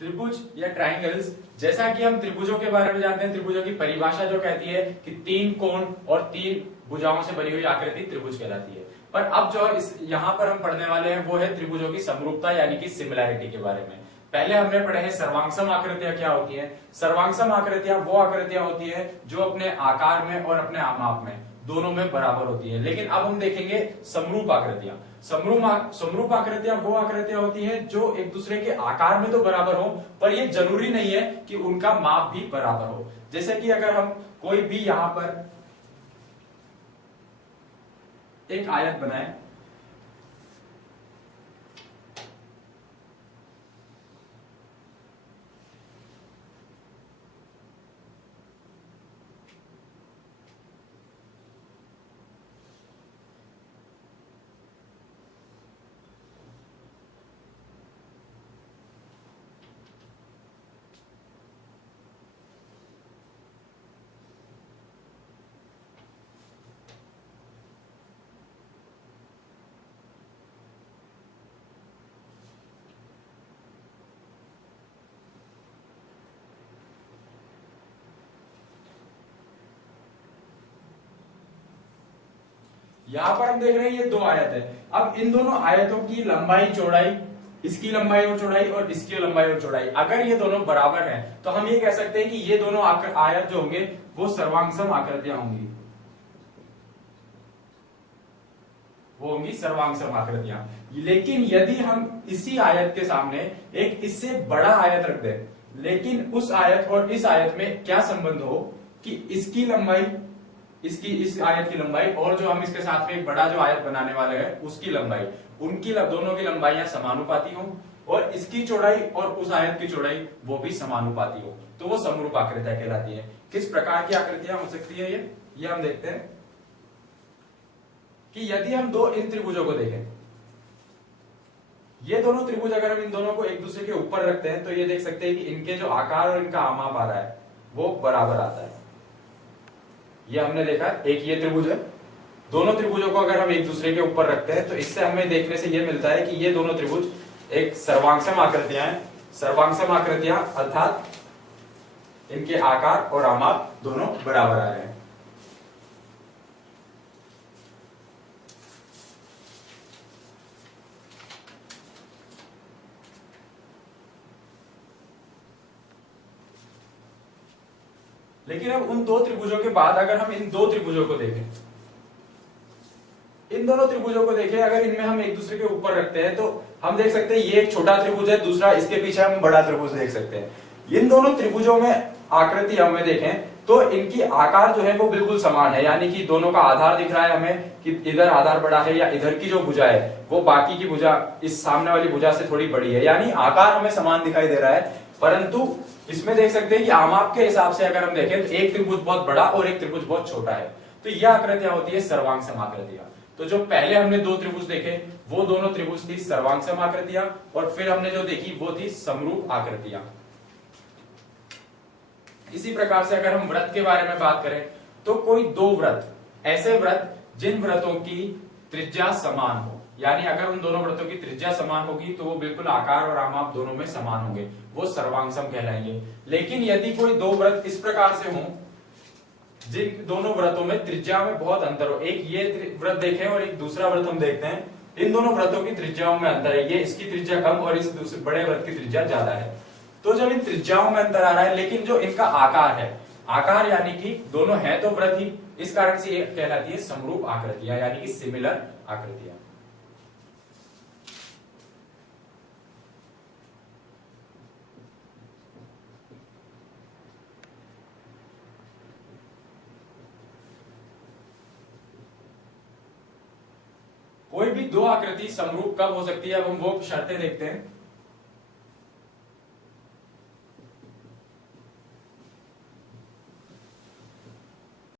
त्रिभुज या ट्राइंगल्स, जैसा कि हम त्रिभुजों के बारे में जानते हैं, त्रिभुजों की परिभाषा जो कहती है कि 3 कोण और 3 भुजाओं से बनी हुई आकृति त्रिभुज कहलाती है। पर अब जो इस यहाँ पर हम पढ़ने वाले हैं वो है त्रिभुजों की समरूपता यानी कि सिमिलैरिटी के बारे में। पहले हमने पढ़े हैं सर्वांगसम आकृतियां क्या होती हैं। सर्वांगसम आकृतियां वो आकृतियां होती हैं जो अपने आकार में और अपने आमाप में दोनों में बराबर होती है। लेकिन अब हम देखेंगे समरूप आकृतियां। समरूप आकृतियां वो आकृतियां होती हैं जो एक दूसरे के आकार में तो बराबर हो, पर यह जरूरी नहीं है कि उनका माप भी बराबर हो। जैसे कि अगर हम कोई भी यहां पर एक आयत बनाए, यहां पर हम देख रहे हैं ये 2 आयत है। अब इन दोनों आयतों की लंबाई चौड़ाई, इसकी लंबाई और चौड़ाई और इसकी लंबाई और चौड़ाई अगर ये दोनों बराबर हैं तो हम ये कह सकते हैं कि ये दोनों आयत जो होंगे वो सर्वांगसम आकृतियां होंगी, वो होंगी सर्वांगसम आकृतियां। लेकिन यदि हम इसी आयत के सामने एक इससे बड़ा आयत रख दें, लेकिन उस आयत और इस आयत में क्या संबंध हो कि इसकी लंबाई, इस आयत की लंबाई और जो हम इसके साथ में एक बड़ा जो आयत बनाने वाले हैं उसकी लंबाई, उनकी दोनों की लंबाइयां समानुपाती हो और इसकी चौड़ाई और उस आयत की चौड़ाई वो भी समानुपाती हो, तो वो समरूप आकृतियां कहलाती है। किस प्रकार की आकृतियां हो सकती है ये हम देखते हैं कि यदि हम इन त्रिभुजों को देखें, ये दोनों त्रिभुज अगर हम इन दोनों को एक दूसरे के ऊपर रखते हैं तो ये देख सकते हैं कि इनके जो आकार और इनका आमाप आ रहा है वो बराबर आता है। ये हमने देखा, एक ये त्रिभुज है, दोनों त्रिभुजों को अगर हम एक दूसरे के ऊपर रखते हैं तो इससे हमें देखने से ये मिलता है कि ये दोनों त्रिभुज एक सर्वांगसम आकृतियां हैं। सर्वांगसम आकृतियां अर्थात इनके आकार और आमाप दोनों बराबर आ रहे हैं। लेकिन अब उन 2 त्रिभुजों के बाद अगर हम इन 2 त्रिभुजों को देखें, इन दोनों त्रिभुजों को देखें, अगर इनमें हम एक दूसरे के ऊपर रखते हैं तो हम देख सकते हैं ये एक छोटा त्रिभुज है, दूसरा इसके पीछे हम बड़ा त्रिभुज देख सकते हैं। इन दोनों त्रिभुजों में आकृति हमें देखें तो इनकी आकार जो है वो बिल्कुल समान है, यानी कि दोनों का आधार दिख रहा है हमें कि इधर आधार बड़ा है या इधर की जो भुजा है वो बाकी की भुजा, इस सामने वाली भुजा से थोड़ी बड़ी है, यानी आकार हमें समान दिखाई दे रहा है। परंतु इसमें देख सकते हैं कि आमाप के हिसाब से अगर हम देखें तो एक त्रिभुज बहुत बड़ा और एक त्रिभुज बहुत छोटा है, तो यह आकृतियां होती है सर्वांगसम आकृतियां। तो जो पहले हमने 2 त्रिभुज देखे वो दोनों त्रिभुज थी सर्वांगसम आकृतियां और फिर हमने जो देखी वो थी समरूप आकृतियां। इसी प्रकार से अगर हम व्रत के बारे में बात करें तो कोई 2 व्रत, ऐसे व्रत जिन व्रतों की त्रिज्या समान हो, यानी अगर उन दोनों व्रतों की त्रिज्या समान होगी तो वो बिल्कुल आकार और आमाप दोनों में समान होंगे, वो सर्वांगसम कहलाएंगे। लेकिन यदि कोई 2 व्रत इस प्रकार से हों जिन दोनों व्रतों में त्रिज्या में बहुत अंतर हो, एक ये व्रत देखें और एक दूसरा व्रत हम देखते हैं, इन दोनों व्रतों की त्रिज्याओं में अंतर है, ये इसकी त्रिज्या कम और इस दूसरे बड़े व्रत की त्रिज्या ज्यादा है। तो जब इन त्रिज्याओं में अंतर आ रहा है लेकिन जो इनका आकार है, आकार यानी कि दोनों है तो व्रत ही, इस कारण से ये कहलाती है समरूप आकृतियां यानी कि सिमिलर आकृतियां। कोई भी 2 आकृति समरूप कब हो सकती है, अब हम वो शर्तें देखते हैं।